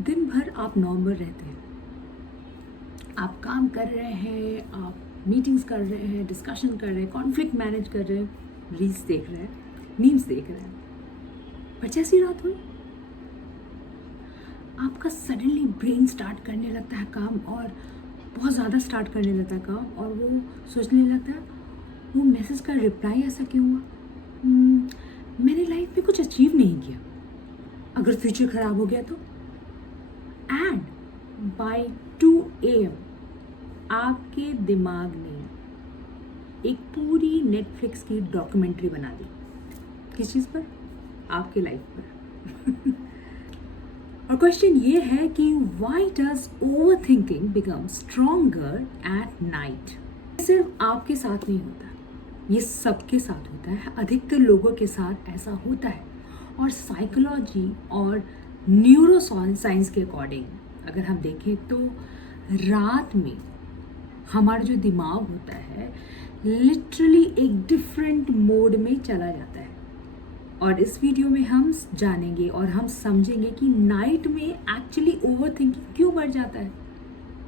दिन भर आप नॉर्मल रहते हैं, आप काम कर रहे हैं, आप मीटिंग्स कर रहे हैं, डिस्कशन कर रहे हैं, कॉन्फ्लिक्ट मैनेज कर रहे हैं, रील्स देख रहे हैं, मीम्स देख रहे हैं। पर जैसी रात हुई आपका सडनली ब्रेन स्टार्ट करने लगता है काम, और बहुत ज़्यादा स्टार्ट करने लगता है काम, और वो सोचने लगता है वो मैसेज का रिप्लाई ऐसा क्यों हुआ। मैंने लाइफ में कुछ अचीव नहीं किया, अगर फ्यूचर ख़राब हो गया तो। एंड बाय 2 AM आपके दिमाग ने एक पूरी नेटफ्लिक्स की डॉक्यूमेंट्री बना दी। किस चीज़ पर? आपके लाइफ पर। और क्वेश्चन ये है कि why does over thinking become stronger at night. सिर्फ आपके साथ नहीं होता, ये सबके साथ होता है, अधिकतर लोगों के साथ ऐसा होता है। और साइकोलॉजी और न्यूरो साइंस के अकॉर्डिंग अगर हम देखें तो रात में हमारा जो दिमाग होता है लिटरली एक डिफरेंट मोड में चला जाता है। और इस वीडियो में हम जानेंगे और हम समझेंगे कि नाइट में एक्चुअली ओवर थिंकिंग क्यों बढ़ जाता है,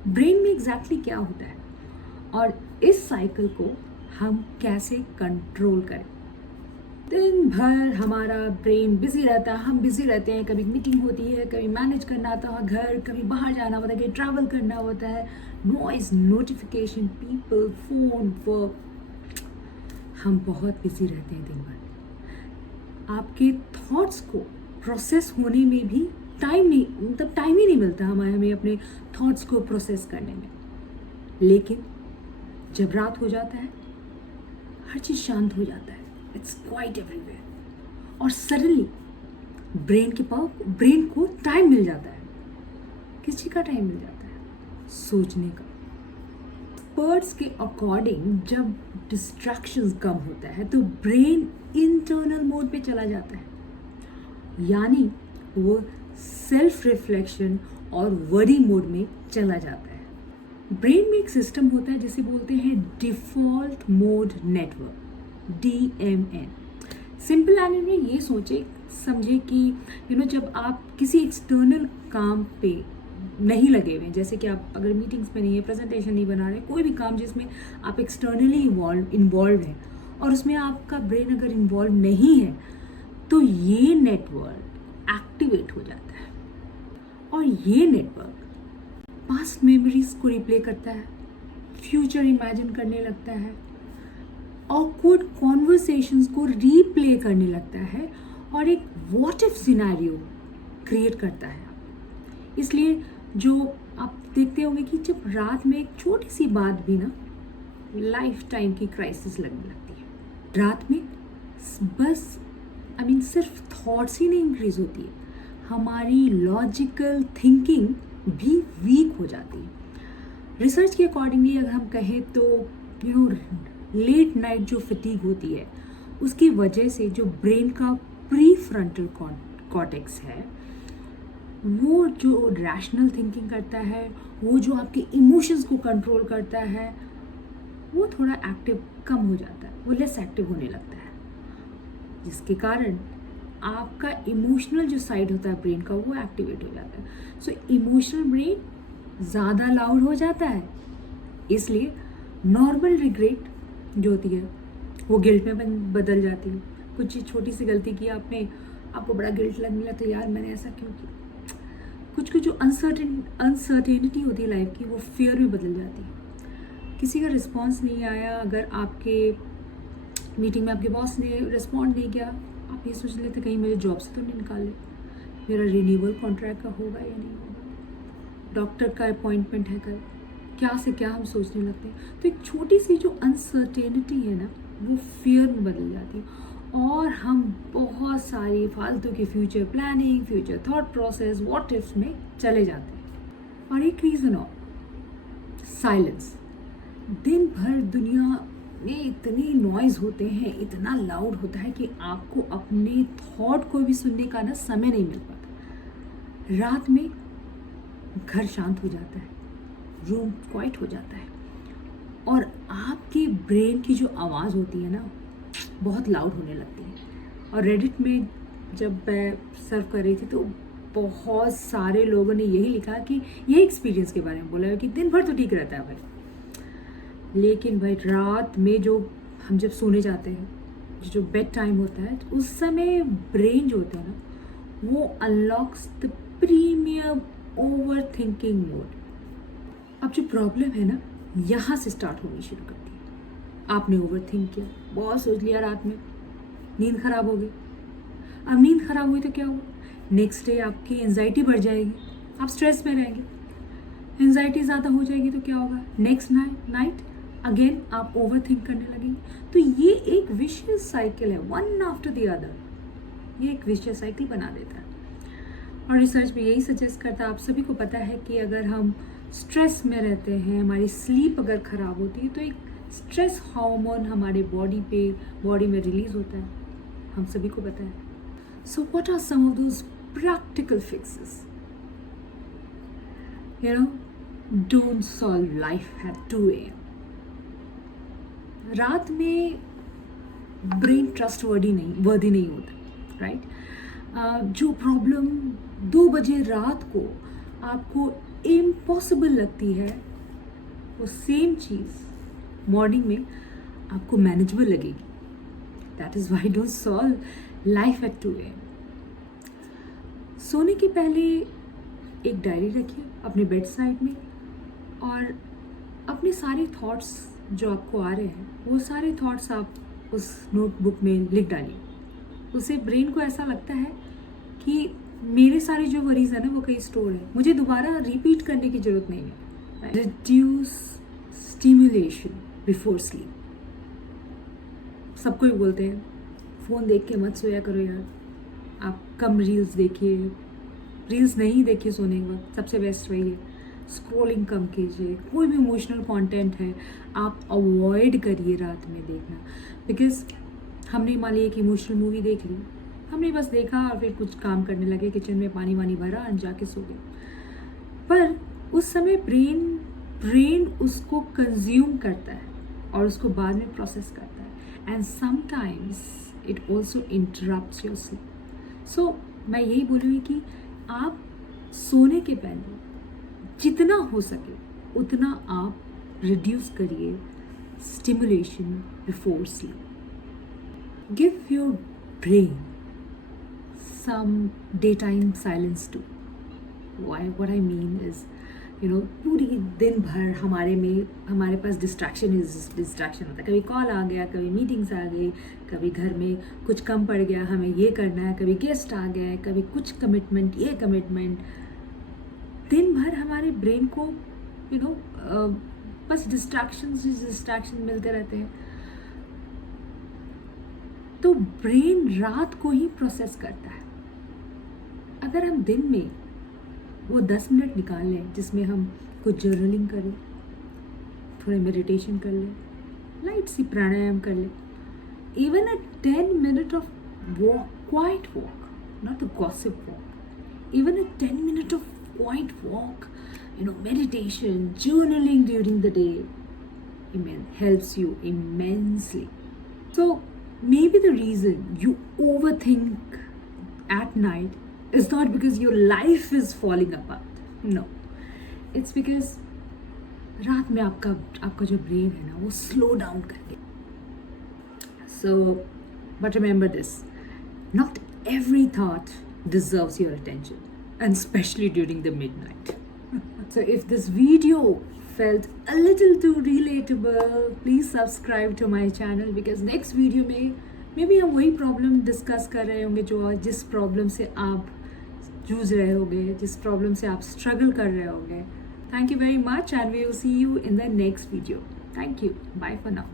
ब्रेन में एग्जैक्टली क्या होता है, और इस साइकिल को हम कैसे कंट्रोल करें। दिन भर हमारा ब्रेन बिजी रहता है, हम बिजी रहते हैं, कभी मीटिंग होती है, कभी मैनेज करना होता है घर, कभी बाहर जाना होता है, कभी ट्रैवल करना होता है, noise, notification, people, phone, work. हम बहुत बिजी रहते हैं दिन भर। आपके थॉट्स को प्रोसेस होने में भी टाइम ही नहीं मिलता हमें अपने थॉट्स को प्रोसेस करने में। लेकिन जब रात हो जाता है हर चीज़ शांत हो जाता है, इट्स क्वाइट एवरीवेयर, और सडनली ब्रेन को टाइम मिल जाता है। किस चीज़ का टाइम मिल जाता है? सोचने का। एक्सपर्ट्स के अकॉर्डिंग जब डिस्ट्रैक्शंस कम होता है तो ब्रेन इंटरनल मोड पे चला जाता है, यानी वो सेल्फ रिफ्लेक्शन और वरी मोड में चला जाता है। ब्रेन में एक सिस्टम होता है जिसे बोलते हैं default mode network, DMN। Simple language में ये समझे कि जब आप किसी एक्सटर्नल काम पे नहीं लगे हुए, जैसे कि आप अगर मीटिंग्स में नहीं है, प्रेजेंटेशन नहीं बना रहे, कोई भी काम जिसमें आप एक्सटर्नली इन्वॉल्व हैं और उसमें आपका ब्रेन अगर इन्वॉल्व नहीं है तो ये नेटवर्क एक्टिवेट हो जाता है। और ये नेटवर्क पास्ट मेमोरीज को रिप्ले करता है, फ्यूचर इमेजिन करने लगता है, ऑकवर्ड कॉन्वर्सेशंस को रीप्ले करने लगता है, और एक व्हाट इफ सिनेरियो क्रिएट करता है। इसलिए जो आप देखते होंगे कि जब रात में एक छोटी सी बात भी ना लाइफ टाइम की क्राइसिस लगने लगती है। रात में बस सिर्फ थॉट्स ही नहीं इंक्रीज होती है, हमारी लॉजिकल थिंकिंग भी वीक हो जाती है। रिसर्च के अकॉर्डिंगली अगर हम कहें तो लेट नाइट जो फटीग होती है उसकी वजह से जो ब्रेन का प्री फ्रंटल कॉर्टेक्स है, वो जो रैशनल थिंकिंग करता है, वो जो आपके इमोशंस को कंट्रोल करता है, वो थोड़ा एक्टिव कम हो जाता है, वो लेस एक्टिव होने लगता है, जिसके कारण आपका इमोशनल जो साइड होता है ब्रेन का वो एक्टिवेट हो जाता है। सो इमोशनल ब्रेन ज़्यादा लाउड हो जाता है, इसलिए नॉर्मल रिग्रेट जो होती है वो गिल्ट में बदल जाती है। कुछ छोटी सी गलती की आपने, आपको बड़ा गिल्ट लगने लगता है, यार मैंने ऐसा क्यों किया। कुछ जो अनसर्टेनिटी होती है लाइफ की, वो फियर में बदल जाती है। किसी का रिस्पॉन्स नहीं आया, अगर आपके मीटिंग में आपके बॉस ने रिस्पॉन्ड नहीं किया, आप ये सोच लेते कहीं मेरे जॉब से तो नहीं निकाले, मेरा रिन्यूअल कॉन्ट्रैक्ट का होगा या नहीं होगा, डॉक्टर का अपॉइंटमेंट है कल, क्या से क्या हम सोचने लगते हैं। तो एक छोटी सी जो अनसर्टेनिटी है ना, वो फियर में बदल जाती है, और हम बहुत सारी फालतू की future planning, future thought process, what ifs में चले जाते हैं। और एक रीज़न और साइलेंस। दिन भर दुनिया में इतनी नॉइज़ होते हैं, इतना लाउड होता है कि आपको अपने थॉट को भी सुनने का ना समय नहीं मिल पाता। रात में घर शांत हो जाता है, रूम क्वाइट हो जाता है, और आपके ब्रेन की जो आवाज़ होती है ना बहुत लाउड होने लगती है। और रेडिट में जब मैं सर्व कर रही थी तो बहुत सारे लोगों ने यही लिखा कि ये एक्सपीरियंस के बारे में बोला है कि दिन भर तो ठीक रहता है भाई, लेकिन भाई रात में जो हम जब सोने जाते हैं, जो बेड टाइम होता है, तो उस समय ब्रेन जो होता है ना, वो unlocks the premium over thinking mode. अब जो प्रॉब्लम है ना, यहाँ से स्टार्ट होनी शुरू करती है। आपने ओवर थिंक किया, बहुत सोच लिया रात में, नींद खराब हो गई। अब नींद खराब हुई तो क्या हुआ, नेक्स्ट डे आपकी एंजाइटी बढ़ जाएगी, आप स्ट्रेस में रहेंगे। एंजाइटी ज़्यादा हो जाएगी तो क्या होगा, नेक्स्ट नाइट अगेन आप ओवर थिंक करने लगेंगे। तो ये एक विशियस साइकिल है, वन आफ्टर द अदर, ये एक विशियस साइकिल बना देता है। और रिसर्च में यही सजेस्ट करता है, आप सभी को पता है कि अगर हम स्ट्रेस में रहते हैं, हमारी स्लीप अगर ख़राब होती है, तो एक स्ट्रेस हार्मोन हमारे बॉडी में रिलीज होता है, हम सभी को पता है। So what are some of those practical fixes? You know, don't solve life at 2 AM। रात में ब्रेन ट्रस्टवर्दी नहीं होता, राइट? जो प्रॉब्लम 2 बजे रात को आपको इम्पॉसिबल लगती है, वो सेम चीज़ मॉर्निंग में आपको मैनेजेबल लगेगी। That is why don't solve life at 2 AM। सोने के पहले एक डायरी रखिए अपने बेड साइड में, और अपने सारे थॉट्स जो आपको आ रहे हैं, वो सारे थॉट्स आप उस नोटबुक में लिख डालिए। उससे ब्रेन को ऐसा लगता है कि मेरे सारे जो वरीज है ना, वो कहीं स्टोर है, मुझे दोबारा रिपीट करने की जरूरत नहीं है। Reduce stimulation before sleep. सबको ही बोलते हैं फ़ोन देख के मत सोया करो यार, आप कम रील्स देखिए, रील्स नहीं देखिए सोने के वक्त, सबसे बेस्ट वही है। स्क्रॉलिंग कम कीजिए, कोई भी इमोशनल कंटेंट है आप अवॉइड करिए रात में देखना। बिकॉज हमने मान ली एक इमोशनल मूवी देख ली, हमने बस देखा और फिर कुछ काम करने लगे, किचन में पानी वानी भरा और जाके सो गए। पर उस समय ब्रेन उसको कंज्यूम करता है और उसको बाद में प्रोसेस करता है, and sometimes it also interrupts your sleep. So मैं यही बोलूँगी कि आप सोने के पहले जितना हो सके उतना आप रिड्यूस करिए stimulation before sleep. Give your brain some daytime silence too. What I mean is, you know, पूरी दिन भर हमारे पास डिस्ट्रैक्शन होता है। कभी कॉल आ गया, कभी मीटिंग्स आ गई, कभी घर में कुछ कम पड़ गया, हमें ये करना है, कभी गेस्ट आ गए, कभी कुछ कमिटमेंट, ये कमिटमेंट। दिन भर हमारे ब्रेन को बस डिस्ट्रैक्शन मिलते रहते हैं। तो ब्रेन रात को ही प्रोसेस करता है। अगर हम दिन में वो 10 मिनट निकाल लें जिसमें हम कुछ जर्नलिंग करें, थोड़े मेडिटेशन कर लें, लाइट सी प्राणायाम कर लें, even a 10 minute of walk, quiet walk, not a gossip walk, even a 10 minute of quiet walk, meditation, journaling during the day, helps you immensely. So maybe the reason you overthink at night is not because your life is falling apart. No, it's because रात में आपका जो brain है ना, वो slow down करके। So, but remember this, not every thought deserves your attention, and especially during the midnight. So if this video felt a little too relatable, please subscribe to my channel, because next video में maybe हम वही problem discuss कर रहे होंगे जिस problem से आप जूझ रहे होंगे, जिस प्रॉब्लम से आप स्ट्रगल कर रहे होंगे। Thank you very much, and we will see you in the next video. Thank you. Bye for now.